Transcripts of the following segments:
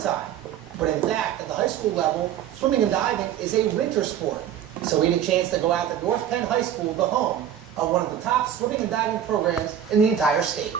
summertime. But in fact, at the high school level, swimming and diving is a winter sport. So we had a chance to go out to North Penn High School, the home of one of the top swimming and diving programs in the entire state.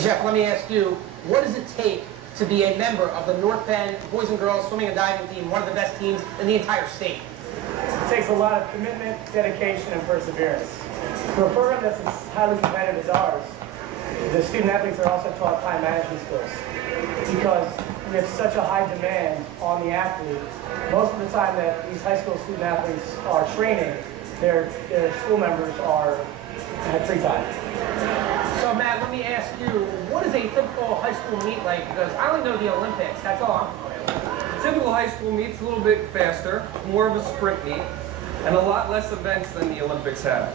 Jeff, let me ask you, what does it take to be a member of the North Penn Boys and Girls Swimming and Diving Team, one of the best teams in the entire state? It takes a lot of commitment, dedication, and perseverance. For a program that's as highly competitive as ours, the student athletes are also taught time management skills. Because we have such a high demand on the athlete, most of the time that these high school student athletes are training, their school members are at free time. So Matt, let me ask you, what is a typical high school meet like? Because I only know the Olympics, that's all I'm familiar with. Typical high school meet's a little bit faster, more of a sprint meet, and a lot less events than the Olympics have.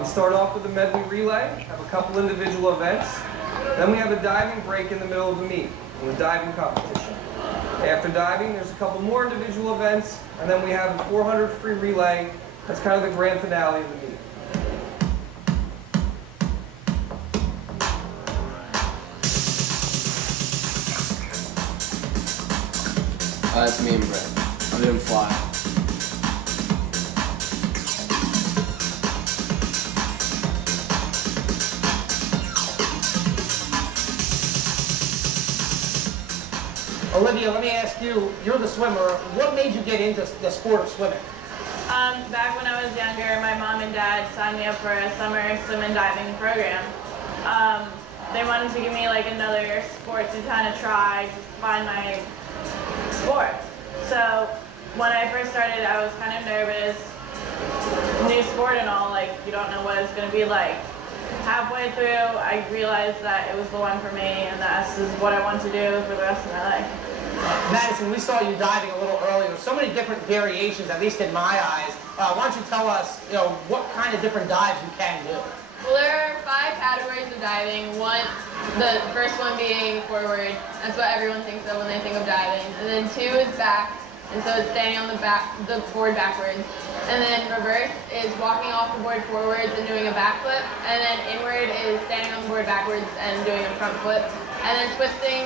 We start off with a medley relay, have a couple individual events, then we have a diving break in the middle of the meet, in the diving competition. After diving, there's a couple more individual events, and then we have a 400 free relay. That's kind of the grand finale of the meet. That's me and Brett. I'm doing fly. Olivia, let me ask you, you're the swimmer. What made you get into the sport of swimming? Back when I was younger, my mom and dad signed me up for a summer swim and diving program. They wanted to give me like another sport to kind of try, to find my sport. So when I first started, I was kind of nervous. New sport and all, like you don't know what it's going to be like. Halfway through, I realized that it was the one for me, and that this is what I want to do for the rest of my life. Madison, we saw you diving a little earlier. So many different variations, at least in my eyes. Why don't you tell us, what kind of different dives you can do? Well, there are 5 categories of diving. The first one being forward. That's what everyone thinks of when they think of diving. And then 2 is back, and so it's standing on the board backwards. And then reverse is walking off the board forwards and doing a backflip. And then inward is standing on the board backwards and doing a front flip. And then twisting,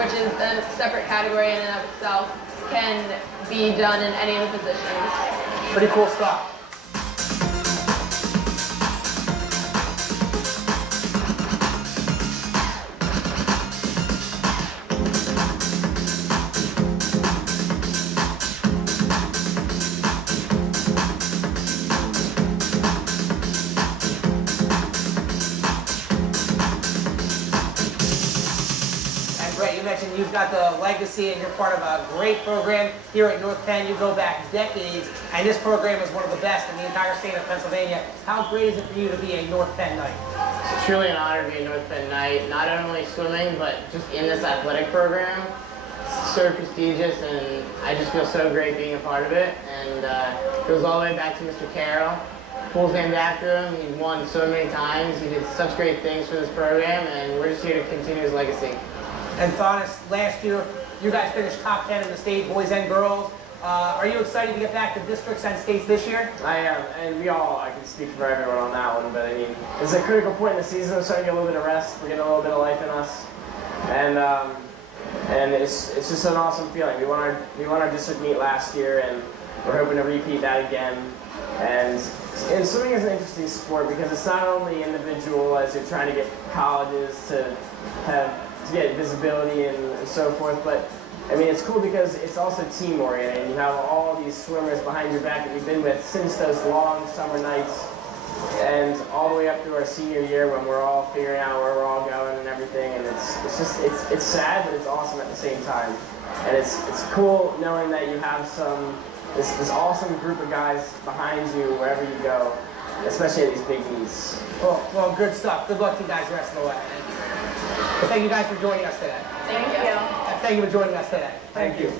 which is a separate category in and of itself, can be done in any of the positions. Pretty cool stuff. You've got the legacy and you're part of a great program here at North Penn. You go back decades, and this program is one of the best in the entire state of Pennsylvania. How great is it for you to be a North Penn Knight? It's truly an honor to be a North Penn Knight, not only swimming, but just in this athletic program. It's so prestigious, and I just feel so great being a part of it. And it goes all the way back to Mr. Carroll. Pool's named after him. He's won so many times. He did such great things for this program, and we're just here to continue his legacy. And Thanas, last year, you guys finished top 10 in the state, boys and girls. Are you excited to get back to districts and states this year? I am, and I can speak for everyone on that one, but I mean, it's a critical point in the season. We're starting to get a little bit of rest. We're getting a little bit of life in us. And it's just an awesome feeling. We won our district meet last year, and we're hoping to repeat that again. And swimming is an interesting sport because it's not only individual as you're trying to get colleges to get visibility and so forth, but I mean, it's cool because it's also team-oriented, and you have all these swimmers behind your back that you've been with since those long summer nights, and all the way up through our senior year when we're all figuring out where we're all going and everything. And it's sad, but it's awesome at the same time. And it's cool knowing that you have this awesome group of guys behind you wherever you go, especially at these big meets. Well, good stuff. Good luck to you guys the rest of the way. Well, thank you guys for joining us today. Thank you. Thank you for joining us today. Thank you.